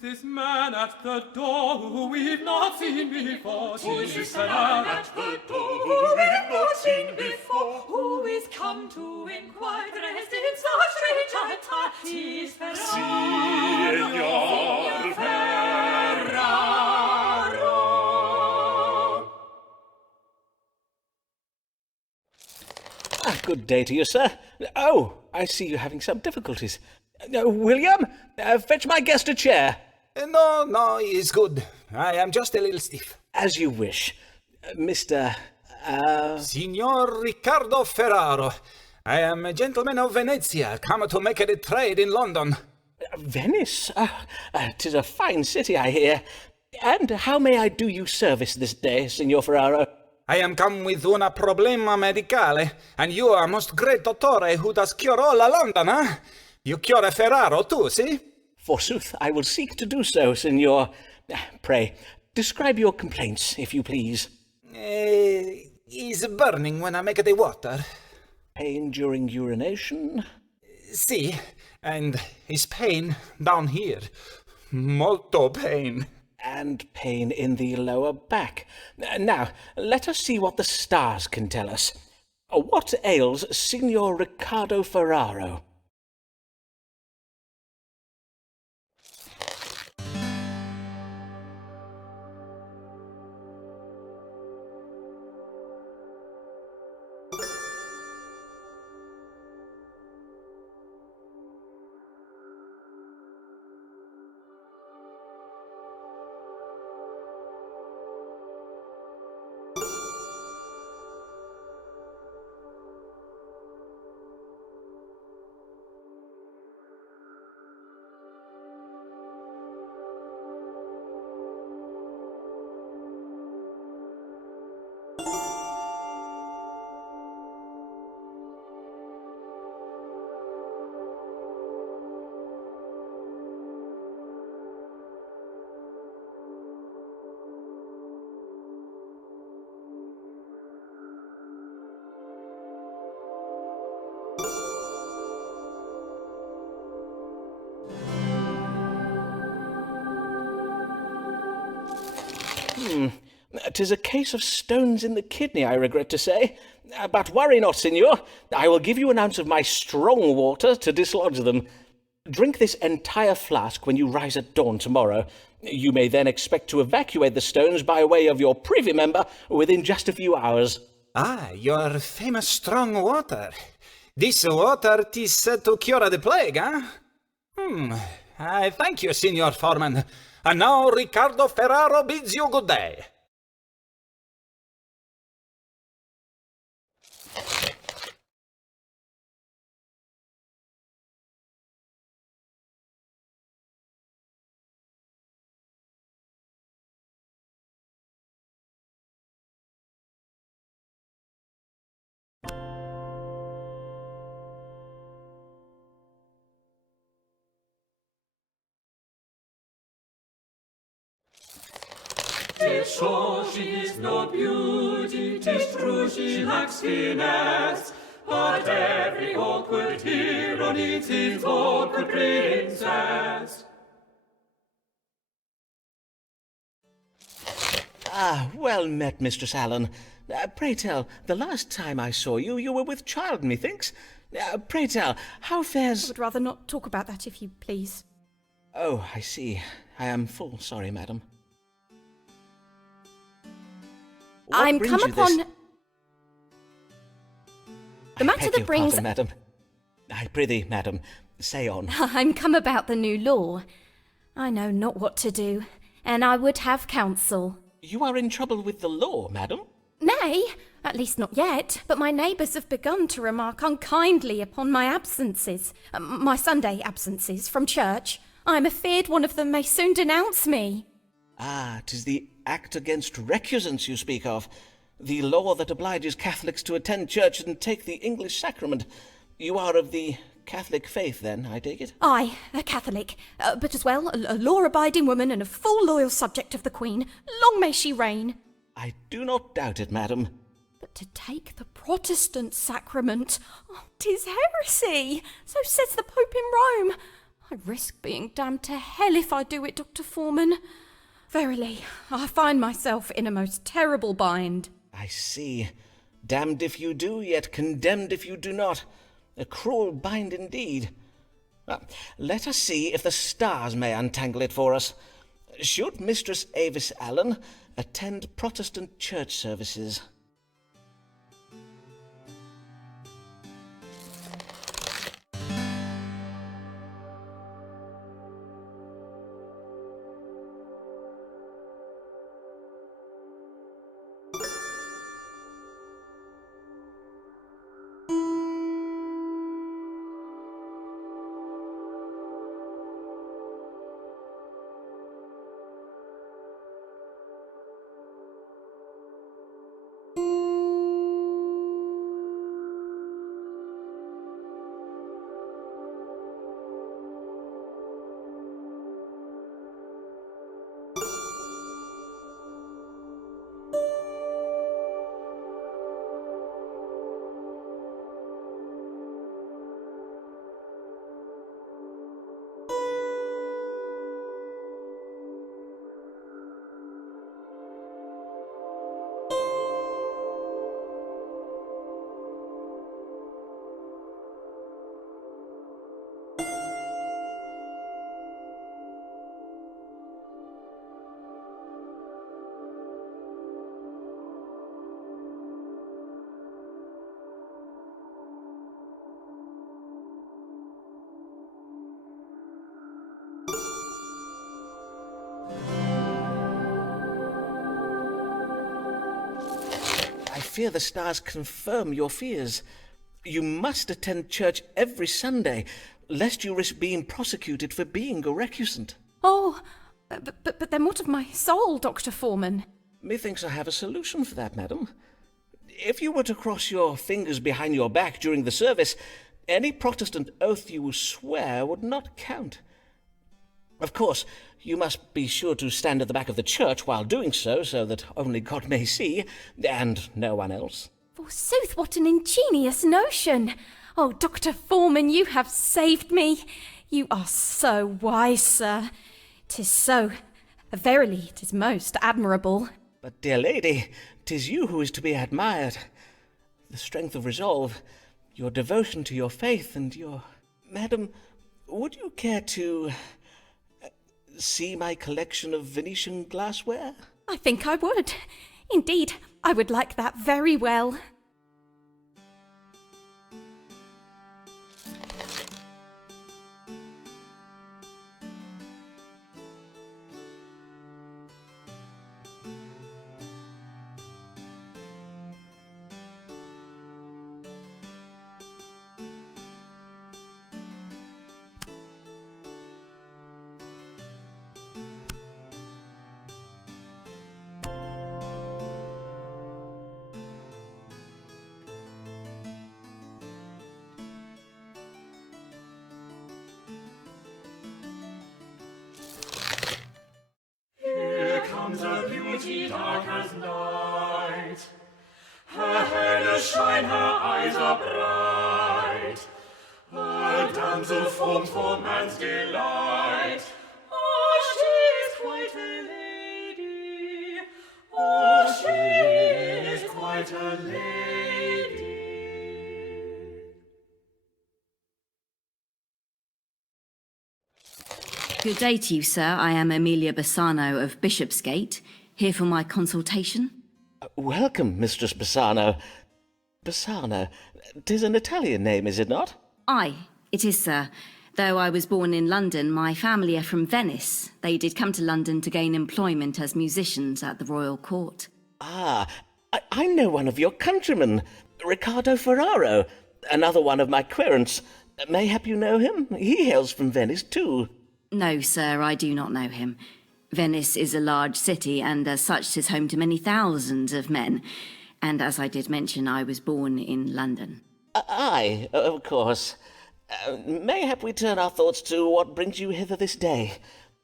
Who's this man at the door who we've not seen before? Who's this man at the door who we've not seen before? Who is come to inquire dressed in such strange attire? Tease Signor Ferraro. Good day to you, sir. Oh, I see you're having some difficulties. William, fetch my guest a chair. No, he's good. I am just a little stiff. As you wish. Mr. Signor Riccardo Ferraro. I am a gentleman of Venezia, come to make a trade in London. Venice? 'Tis a fine city, I hear. And how may I do you service this day, Signor Ferraro? I am come with una problema medicale, and you are most great dottore who does cure all London, eh? You cure Ferraro too, see? Forsooth, I will seek to do so, Signor. Pray, describe your complaints, if you please. He's burning when I make the water. Pain during urination? See, and his pain down here. Molto pain. And pain in the lower back. Now, let us see what the stars can tell us. What ails Signor Riccardo Ferraro? "'Tis a case of stones in the kidney, I regret to say. But worry not, Signor. I will give you an ounce of my strong water to dislodge them. Drink this entire flask when you rise at dawn tomorrow. You may then expect to evacuate the stones by way of your privy member within just a few hours." Ah, your famous strong water. This water 'tis said to cure the plague, eh? I thank you, Signor Foreman. And now Riccardo Ferraro bids you good day. "'Tis sure she's no beauty, 'tis true she lacks finesse, but every awkward hero needs his awkward princess." Well met, Mistress Allen. Pray tell, the last time I saw you, you were with child, methinks. Pray tell, how fares— I would rather not talk about that, if you please. Oh, I see. I am full sorry, madam. What I'm brings come you upon this— the I matter beg that your brings— pardon, madam. I prithee, madam, say on. I'm come about the new law. I know not what to do, and I would have counsel. You are in trouble with the law, madam? Nay, at least not yet, but my neighbours have begun to remark unkindly upon my absences, my Sunday absences from church. I am afeard one of them may soon denounce me. 'Tis the Act Against Recusants you speak of. The law that obliges Catholics to attend church and take the English sacrament. You are of the Catholic faith, then, I take it? I, a Catholic, but as well a law-abiding woman and a full loyal subject of the Queen. Long may she reign. I do not doubt it, madam. But to take the Protestant sacrament, 'tis heresy, so says the Pope in Rome. I risk being damned to hell if I do it, Dr. Foreman. Verily, I find myself in a most terrible bind. I see. Damned if you do, yet condemned if you do not. A cruel bind indeed. Well, let us see if the stars may untangle it for us. Should Mistress Avis Allen attend Protestant church services? I fear the stars confirm your fears. You must attend church every Sunday, lest you risk being prosecuted for being a recusant. Oh, but then what of my soul, Dr. Foreman? Methinks I have a solution for that, madam. If you were to cross your fingers behind your back during the service, any Protestant oath you swear would not count. Of course, you must be sure to stand at the back of the church while doing so that only God may see, and no one else. Forsooth, what an ingenious notion! Oh, Dr. Foreman, you have saved me. You are so wise, sir. 'Tis so. Verily, 'tis most admirable. But, dear lady, 'tis you who is to be admired. The strength of resolve, your devotion to your faith, and your... Madam, would you care to... see my collection of Venetian glassware? I think I would. Indeed, I would like that very well. Comes a beauty dark as night. Her hair does shine, her eyes are bright. A damsel formed for man's delight. Oh, she is quite a lady. Oh, she is quite a lady. Good day to you, sir. I am Amelia Bassano of Bishopsgate, here for my consultation. Welcome, Mistress Bassano. Bassano, 'tis an Italian name, is it not? Aye, it is, sir. Though I was born in London, my family are from Venice. They did come to London to gain employment as musicians at the royal court. Ah, I know one of your countrymen, Riccardo Ferraro, another one of my querents. Mayhap you know him? He hails from Venice, too. No, sir, I do not know him. Venice is a large city, and as such 'tis home to many thousands of men. And as I did mention, I was born in London. Aye, of course. Mayhap we turn our thoughts to what brings you hither this day.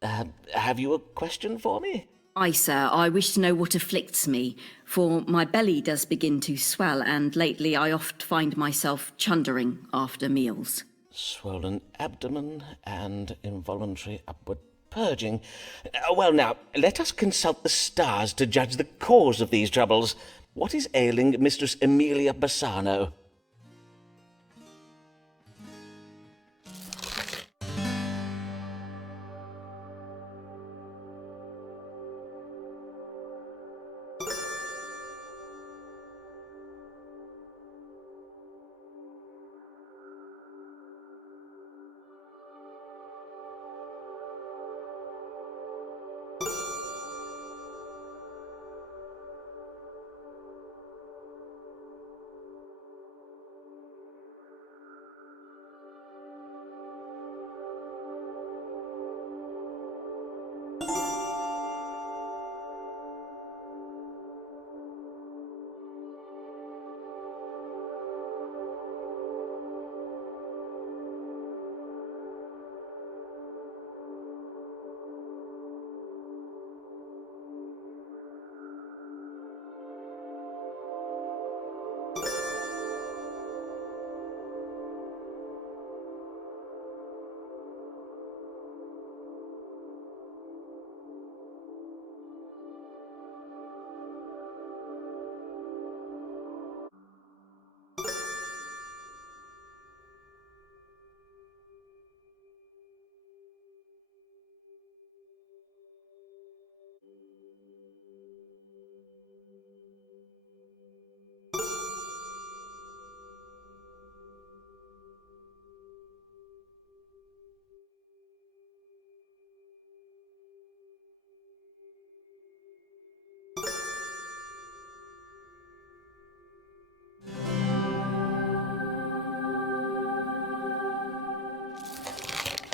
Have you a question for me? Aye, sir, I wish to know what afflicts me, for my belly does begin to swell, and lately I oft find myself chundering after meals. Swollen abdomen and involuntary upward purging. Well, now, let us consult the stars to judge the cause of these troubles. What is ailing Mistress Emilia Bassano?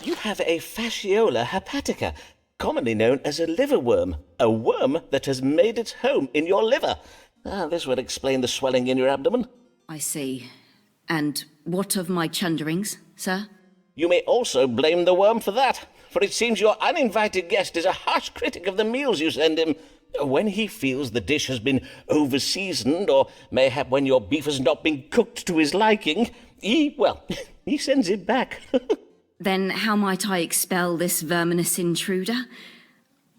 You have a fasciola hepatica, commonly known as a liverworm, a worm that has made its home in your liver. This would explain the swelling in your abdomen. I see. And what of my chunderings, sir? You may also blame the worm for that, for it seems your uninvited guest is a harsh critic of the meals you send him. When he feels the dish has been over-seasoned, or mayhap when your beef has not been cooked to his liking, he sends it back. Then how might I expel this verminous intruder?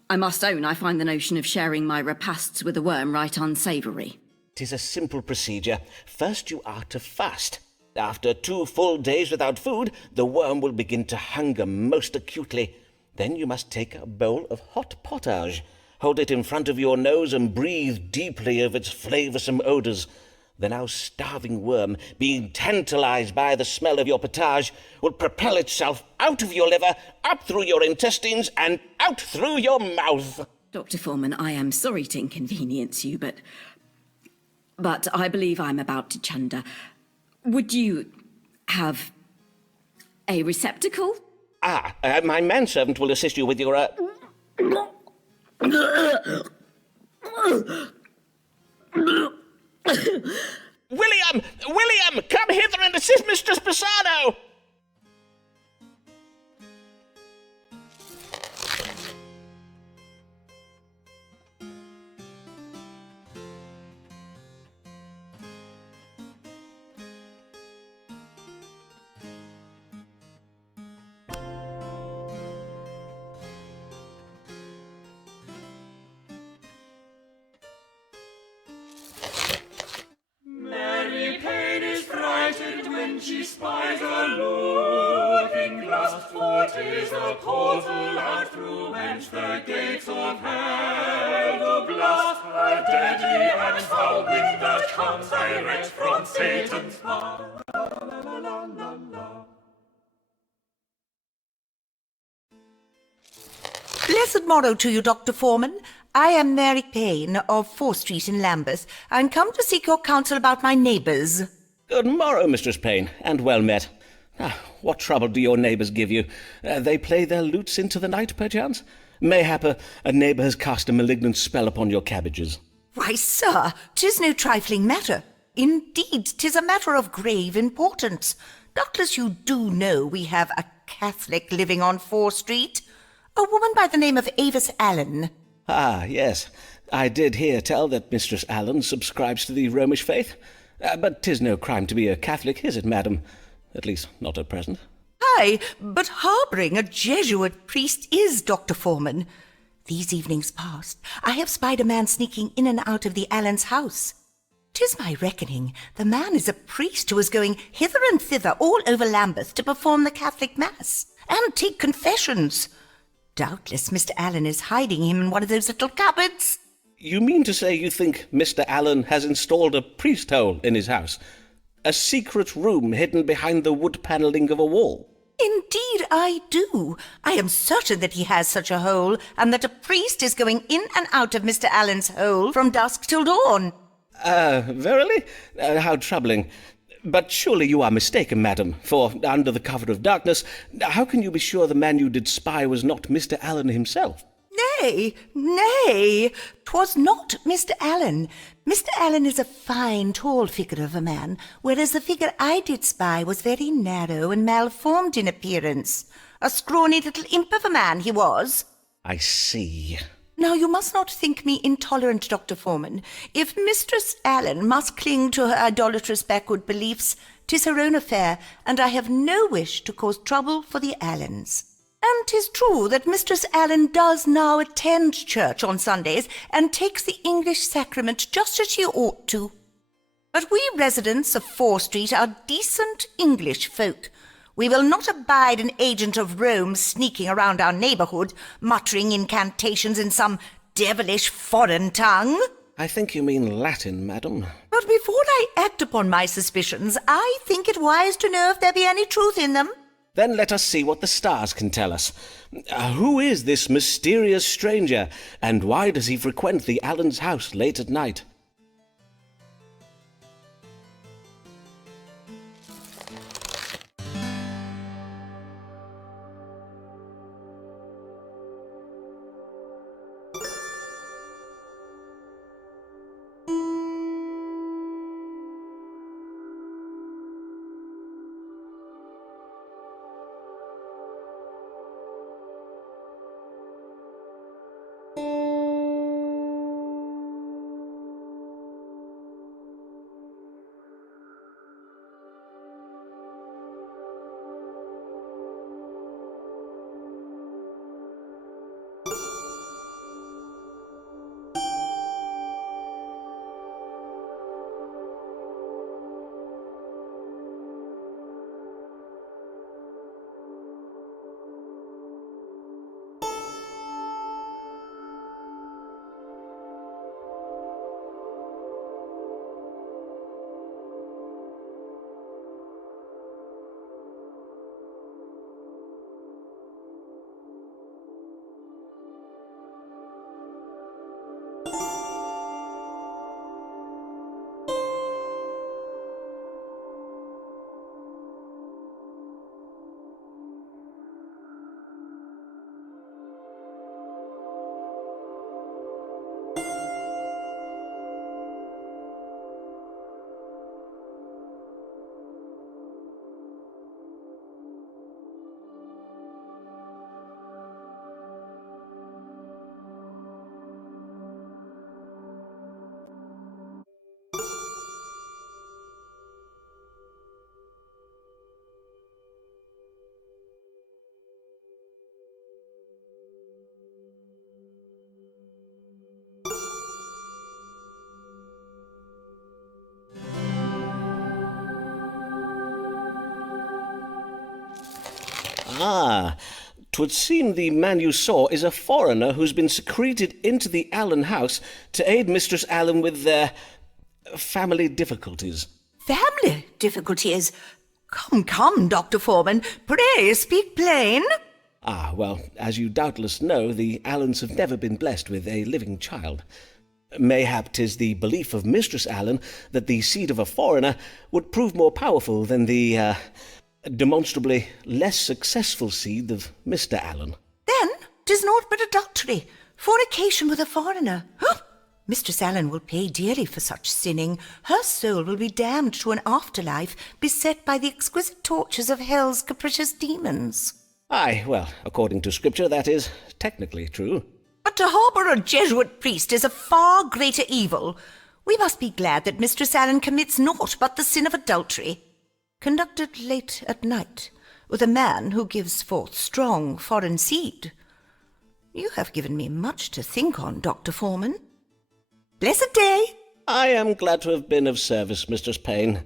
I must own I find the notion of sharing my repasts with a worm right unsavoury. 'Tis a simple procedure. First you are to fast. After 2 full days without food, the worm will begin to hunger most acutely. Then you must take a bowl of hot pottage. Hold it in front of your nose and breathe deeply of its flavoursome odours. The now starving worm, being tantalized by the smell of your potage, will propel itself out of your liver, up through your intestines, and out through your mouth. Dr. Foreman, I am sorry to inconvenience you, but I believe I'm about to chunder. Would you have a receptacle? My manservant will assist you with your, William, come hither and assist Mistress Bassano! Mary Payne is frightened when she spies a looking glass, for 'tis a portal out through whence the gates of hell do blast. A deadly and foul wind that comes direct from Satan's power. Blessed morrow to you, Dr. Foreman. I am Mary Payne of 4th Street in Lambeth, and come to seek your counsel about my neighbours. Good morrow, Mistress Payne, and well met. What trouble do your neighbours give you? They play their lutes into the night, perchance? Mayhap a neighbour has cast a malignant spell upon your cabbages. Why, sir, 'tis no trifling matter. Indeed, 'tis a matter of grave importance. Doubtless you do know we have a Catholic living on 4th Street, a woman by the name of Avis Allen. Yes. I did hear tell that Mistress Allen subscribes to the Romish faith. But 'tis no crime to be a Catholic, is it, madam? At least, not at present. Aye, but harbouring a Jesuit priest is, Dr. Foreman. These evenings past, I have spied a man sneaking in and out of the Allens' house. 'Tis my reckoning the man is a priest who is going hither and thither all over Lambeth to perform the Catholic Mass and take confessions. Doubtless Mr. Allen is hiding him in one of those little cupboards. You mean to say you think Mr. Allen has installed a priest hole in his house? A secret room hidden behind the wood panelling of a wall? Indeed I do. I am certain that he has such a hole, and that a priest is going in and out of Mr. Allen's hole from dusk till dawn. Verily? How troubling. But surely you are mistaken, madam, for under the cover of darkness, how can you be sure the man you did spy was not Mr. Allen himself? Nay, nay, 'twas not Mr. Allen. Mr. Allen is a fine, tall figure of a man, whereas the figure I did spy was very narrow and malformed in appearance. A scrawny little imp of a man he was. I see. Now, you must not think me intolerant, Dr. Foreman. If Mistress Allen must cling to her idolatrous backward beliefs, 'tis her own affair, and I have no wish to cause trouble for the Allens. And 'tis true that Mistress Allen does now attend church on Sundays and takes the English sacrament just as she ought to. But we residents of Fore Street are decent English folk. We will not abide an agent of Rome sneaking around our neighbourhood, muttering incantations in some devilish foreign tongue. I think you mean Latin, madam. But before I act upon my suspicions, I think it wise to know if there be any truth in them. Then let us see what the stars can tell us. Who is this mysterious stranger, and why does he frequent the Allens' house late at night? Ah, 'twould seem the man you saw is a foreigner who's been secreted into the Allen house to aid Mistress Allen with their family difficulties. Family difficulties? Come, come, Dr. Foreman, pray speak plain. Ah, well, as you doubtless know, the Allens have never been blessed with a living child. Mayhap 'tis the belief of Mistress Allen that the seed of a foreigner would prove more powerful than the, demonstrably less successful seed of Mr. Allen. Then 'tis naught but adultery, fornication with a foreigner. Huh? Mistress Allen will pay dearly for such sinning. Her soul will be damned to an afterlife, beset by the exquisite tortures of hell's capricious demons. Aye, well, according to Scripture, that is technically true. But to harbour a Jesuit priest is a far greater evil. We must be glad that Mistress Allen commits naught but the sin of adultery. conducted late at night, with a man who gives forth strong foreign seed. You have given me much to think on, Dr. Foreman. Blessed day! I am glad to have been of service, Mistress Payne.